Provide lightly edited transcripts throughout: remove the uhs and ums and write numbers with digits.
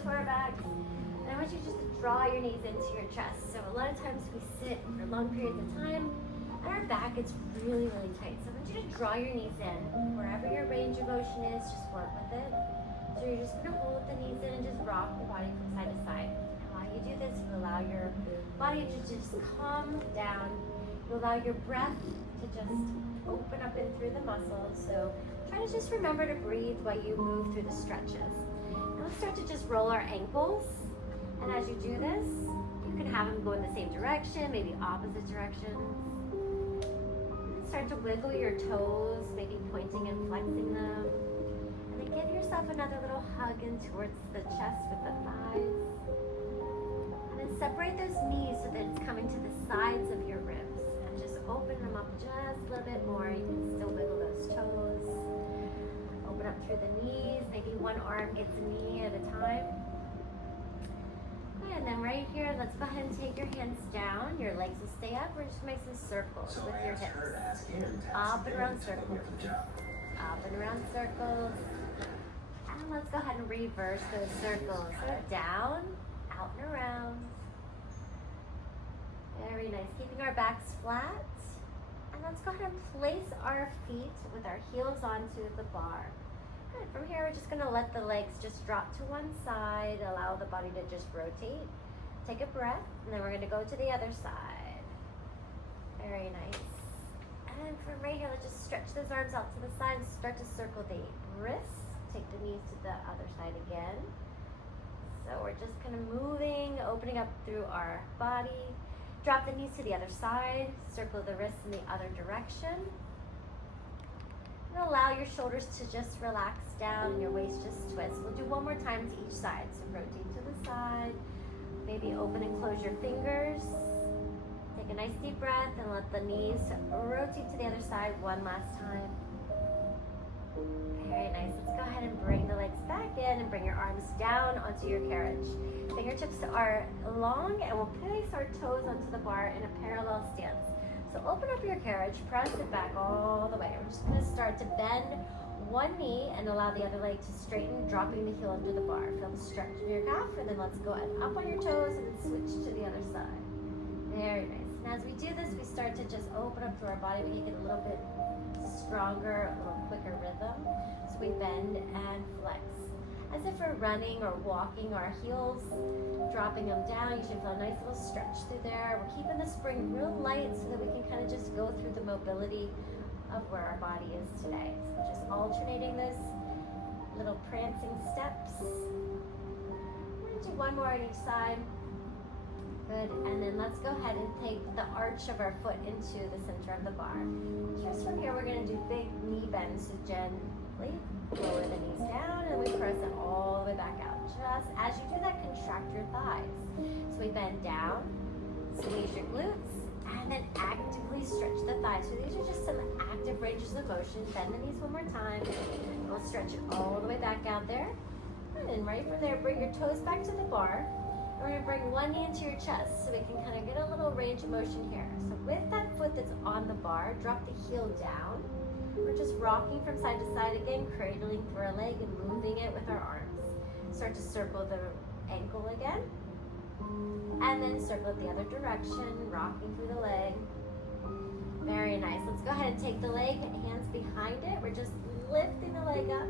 onto our backs. And I want you just to draw your knees into your chest. So a lot of times we sit for long periods of time and our back gets really, really tight. So I want you to draw your knees in. Wherever your range of motion is, just work with it. So you're just gonna hold the knees in and just rock the body from side to side. And while you do this, you allow your body to just calm down. You allow your breath to just open up and through the muscles. So try to just remember to breathe while you move through the stretches. And let's start to just roll our ankles. And as you do this, you can have them go in the same direction, maybe opposite directions. And start to wiggle your toes, maybe pointing and flexing them. And then give yourself another little hug in towards the chest with the thighs. And then separate those knees so that it's coming to the sides of your ribs. And just open them up just a little bit more. You can still wiggle those toes. Open up through the knees. Maybe one arm gets a knee at a time. And then right here, let's go ahead and take your hands down. Your legs will stay up. We're just going to make some circles with your hips. Up and around circles. Up and around circles. And let's go ahead and reverse those circles. So down, out and around. Very nice. Keeping our backs flat. And let's go ahead and place our feet with our heels onto the bar. Good. From here, we're just going to let the legs just drop to one side. Allow the body to just rotate. Take a breath, and then we're going to go to the other side. Very nice. And from right here, let's just stretch those arms out to the side and start to circle the wrists. Take the knees to the other side again. So we're just kind of moving, opening up through our body. Drop the knees to the other side. Circle the wrists in the other direction. And allow your shoulders to just relax down and your waist just twist. We'll do one more time to each side. So rotate to the side. Maybe open and close your fingers. Take a nice deep breath and let the knees rotate to the other side one last time. Very nice. Let's go ahead and bring the legs back in and bring your arms down onto your carriage. Fingertips are long and we'll place our toes onto the bar in a parallel stance. So open up your carriage, press it back all the way. We're just going to start to bend one knee and allow the other leg to straighten, dropping the heel under the bar. Feel the stretch in your calf, and then let's go ahead up on your toes and then switch to the other side. Very nice. And as we do this, we start to just open up through our body, make it a little bit stronger, a little quicker rhythm. So we bend and flex. As if we're running or walking, our heels, dropping them down. You should feel a nice little stretch through there. We're keeping the spring real light so that we can kind of just go through the mobility of where our body is today. So we're just alternating this little prancing steps. We're going to do one more on each side. Good. And then let's go ahead and take the arch of our foot into the center of the bar. Just from here, we're going to do big knee bends. So gently lower the knees down and we press it all the way back out. Just as you do that, contract your thighs. So we bend down, squeeze your glutes, and then actively stretch the thighs. So these are just some active ranges of motion. Bend the knees one more time. And we'll stretch it all the way back out there. And then right from there, bring your toes back to the bar. And we're going to bring one knee into your chest so we can kind of get a little range of motion here. So with that foot that's on the bar, drop the heel down. We're just rocking from side to side again, cradling through our leg and moving it with our arms. Start to circle the ankle again. And then circle it the other direction, rocking through the leg. Very nice. Let's go ahead and take the leg, hands behind it. We're just lifting the leg up,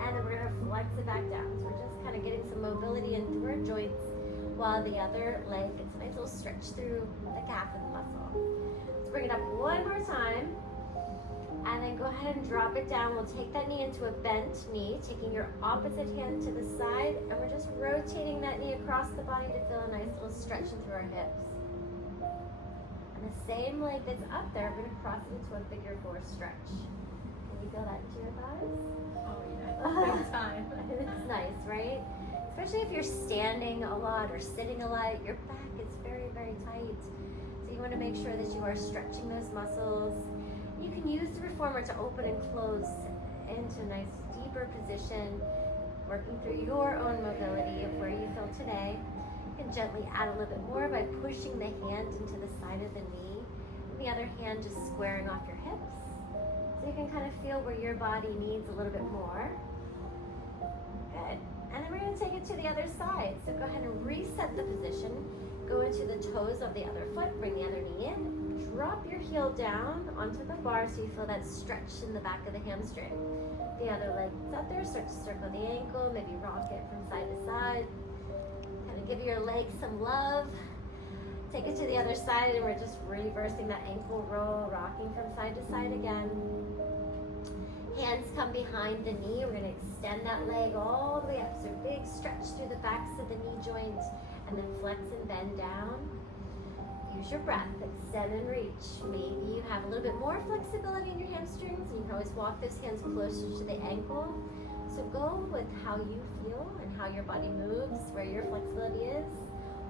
and then we're going to flex it back down. So we're just kind of getting some mobility in through our joints, while the other leg gets a nice little stretch through the calf and the muscle. Let's bring it up one more time. And then go ahead and drop it down. We'll take that knee into a bent knee, taking your opposite hand to the side, and we're just rotating that knee across the body to feel a nice little stretching through our hips. And the same leg that's up there, we're going to cross it into a figure four stretch. Can you feel that into your thighs? Oh yeah, big time. It's nice, right? Especially if you're standing a lot or sitting a lot, your back is very, very tight. So you want to make sure that you are stretching those muscles. You can use the reformer to open and close into a nice deeper position, working through your own mobility of where you feel today. You can gently add a little bit more by pushing the hand into the side of the knee, and the other hand just squaring off your hips. So you can kind of feel where your body needs a little bit more. Good. And then we're going to take it to the other side. So go ahead and reset the position. Go into the toes of the other foot, bring the other knee in, drop your heel down onto the bar so you feel that stretch in the back of the hamstring. The other leg is up there, start to circle the ankle, maybe rock it from side to side. Kind of give your legs some love. Take it to the other side and we're just reversing that ankle roll, rocking from side to side again. Hands come behind the knee. We're going to extend that leg all the way up. So big stretch through the backs of the knee joints and then flex and bend down. Use your breath, extend and reach. Maybe you have a little bit more flexibility in your hamstrings. You can always walk those hands closer to the ankle. So go with how you feel and how your body moves, where your flexibility is.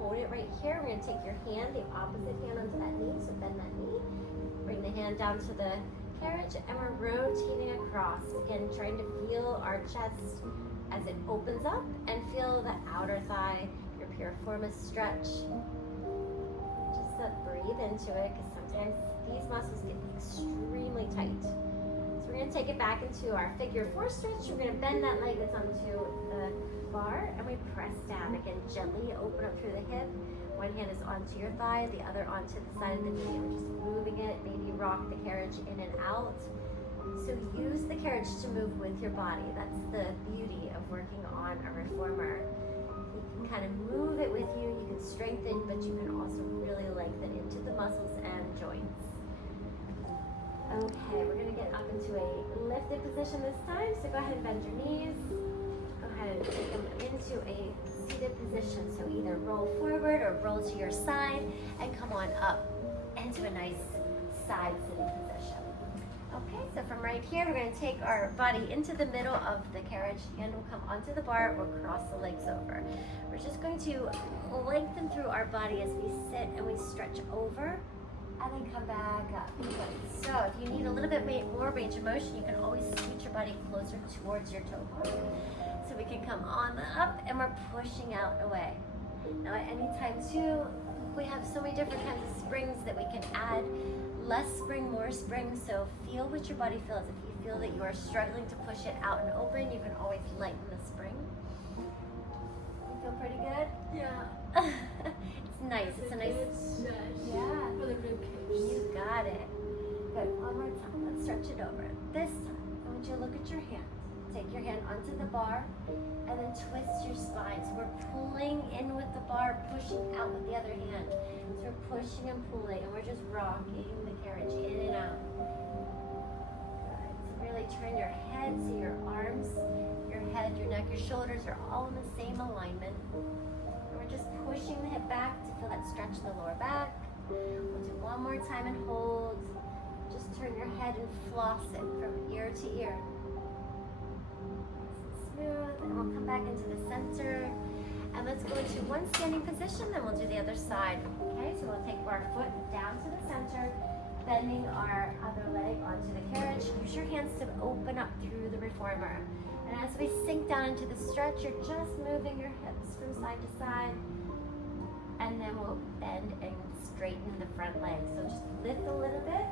Hold it right here. We're going to take your hand, the opposite hand onto that knee, so bend that knee. Bring the hand down to the carriage and we're rotating across. Again, trying to feel our chest as it opens up and feel the outer thigh, your piriformis stretch. Just breathe into it because sometimes these muscles get extremely tight. So we're going to take it back into our figure four stretch. We're going to bend that leg that's onto the bar and we press down. Again, gently open up through the hip. One hand is onto your thigh, the other onto the side of the knee. We're just moving it, maybe rock the carriage in and out. So use the carriage to move with your body. That's the beauty of working on a reformer. You can kind of move it with you, you can strengthen, but you can also really lengthen into the muscles and joints. Okay, we're gonna get up into a lifted position this time. So go ahead and bend your knees. Go ahead and take them into a seated position. So either roll forward or roll to your side and come on up into a nice side sitting position. Okay, so from right here, we're going to take our body into the middle of the carriage and we'll come onto the bar or cross the legs over. We're just going to lengthen through our body as we sit and we stretch over and then come back up. So if you need a little bit more range of motion, you can always scoot your body closer towards your toe point. So we can come on up and we're pushing out and away. Now at any time too, we have so many different kinds of springs that we can add. Less spring, more spring. So feel what your body feels. If you feel that you are struggling to push it out and open, you can always lighten the spring. You feel pretty good? Yeah. It's nice. It's a nice stretch. Yeah. For the rib cage. You got it. Good. One more time. Let's stretch it over. This time, I want you to look at your hand. Take your hand onto the bar and then twist your spine. So we're pulling in with the bar, pushing out with the other hand. So we're pushing and pulling and we're just rocking the carriage in and out. Good. So really turn your head so your arms, your head, your neck, your shoulders are all in the same alignment. And we're just pushing the hip back to feel that stretch in the lower back. We'll do one more time and hold. Just turn your head and floss it from ear to ear. And we'll come back into the center and let's go into one standing position, then we'll do the other side. Okay, so we'll take our foot down to the center, bending our other leg onto the carriage. Use your hands to open up through the reformer. And as we sink down into the stretch, you're just moving your hips from side to side. And then we'll bend and straighten the front leg. So just lift a little bit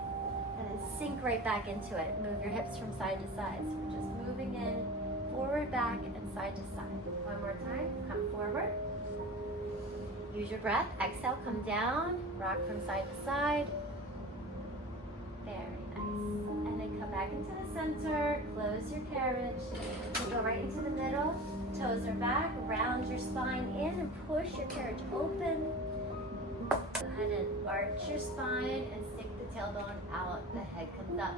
and then sink right back into it. Move your hips from side to side. So we're just moving in, forward, back, and side to side. One more time, come forward. Use your breath. Exhale, come down, rock from side to side. Very nice. And then come back into the center, close your carriage. Go right into the middle, toes are back, round your spine in and push your carriage open. Go ahead and arch your spine and stick the tailbone out, the head comes up.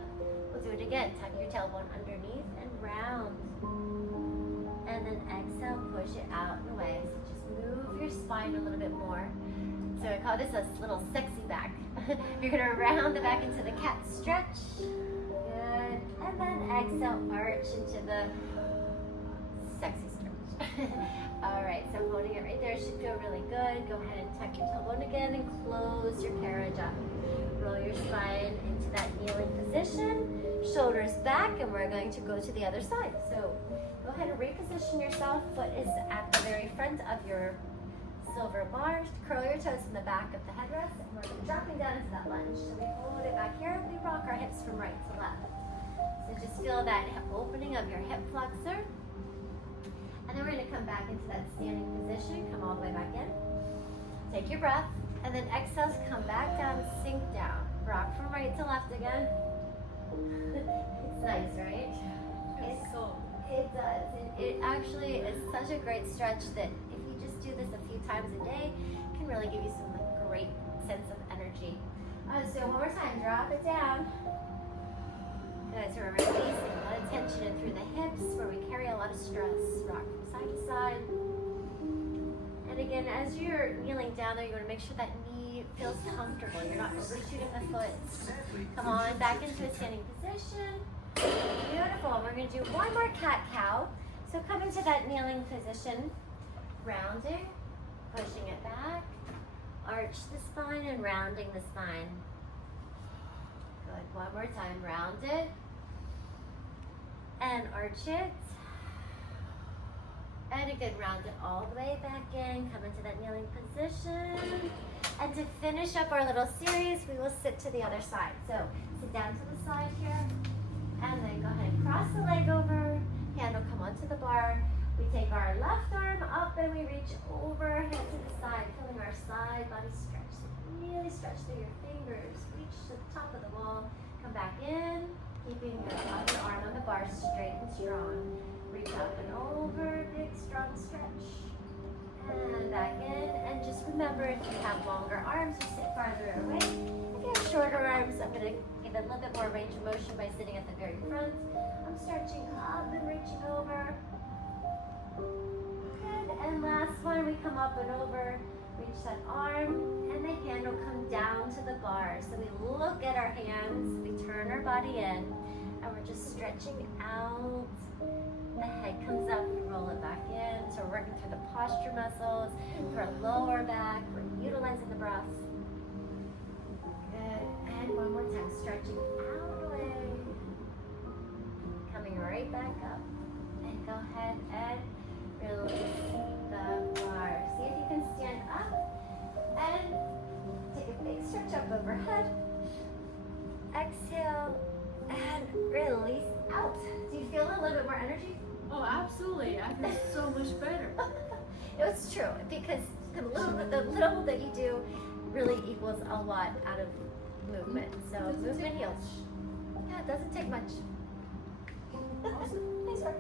We'll do it again. Tuck your tailbone underneath and round. And then exhale, push it out and away. So just move your spine a little bit more. So I call this a little sexy back. You're gonna round the back into the cat stretch. Good. And then exhale, arch into the sexy stretch. All right, so holding it right there should feel really good. Go ahead and tuck your tailbone again and close your carriage up. Roll your spine into that kneeling position. Shoulders back, and we're going to go to the other side. So go ahead and reposition yourself. Foot is at the very front of your silver bar. Curl your toes in the back of the headrest, and we're dropping down into that lunge. So we hold it back here. We rock our hips from right to left. So just feel that opening of your hip flexor. And then we're gonna come back into that standing position. Come all the way back in. Take your breath. And then exhale to come back down, sink down. Rock from right to left again. It's nice, right? It does. It actually is such a great stretch that if you just do this a few times a day, it can really give you some great sense of energy. So one more time, drop it down. Good, so we're releasing a lot of tension in through the hips where we carry a lot of stress. Rock from side to side. And again, as you're kneeling down there, you want to make sure that knee feels comfortable. You're not overshooting the foot. Come on, back into a standing position. Beautiful. We're going to do one more cat-cow. So come into that kneeling position. Rounding, pushing it back. Arch the spine and rounding the spine. Good. One more time. Round it. And arch it. And again, round it all the way back in. Come into that kneeling position. And to finish up our little series, we will sit to the other side. So sit down to the side here. And then go ahead and cross the leg over. Hand will come onto the bar. We take our left arm up and we reach over, hand to the side, feeling our side body stretch. So really stretch through your fingers. Reach to the top of the wall. Come back in, keeping your other arm on the bar straight and strong. Reach up and over, big strong stretch. And back in. And just remember, if you have longer arms, you sit farther away. If you have shorter arms, I'm going to give it a little bit more range of motion by sitting at the very front. I'm stretching up and reaching over. Good. And last one, we come up and over, reach that arm, and the hand will come down to the bar. So we look at our hands, we turn our body in, and we're just stretching out. The head comes up, we roll it back in. So we're working through the posture muscles, through our lower back, we're utilizing the breath. Good. And one more time, stretching out away. Coming right back up. And go ahead and release the bar. See if you can stand up. And take a big stretch up overhead. Exhale. And release out. Do you feel a little bit more energy? Oh, absolutely. I feel so much better. It's true, because the little that you do really equals a lot out of movement. So movement heals. Yeah, it doesn't take much. Awesome. Thanks, Mark.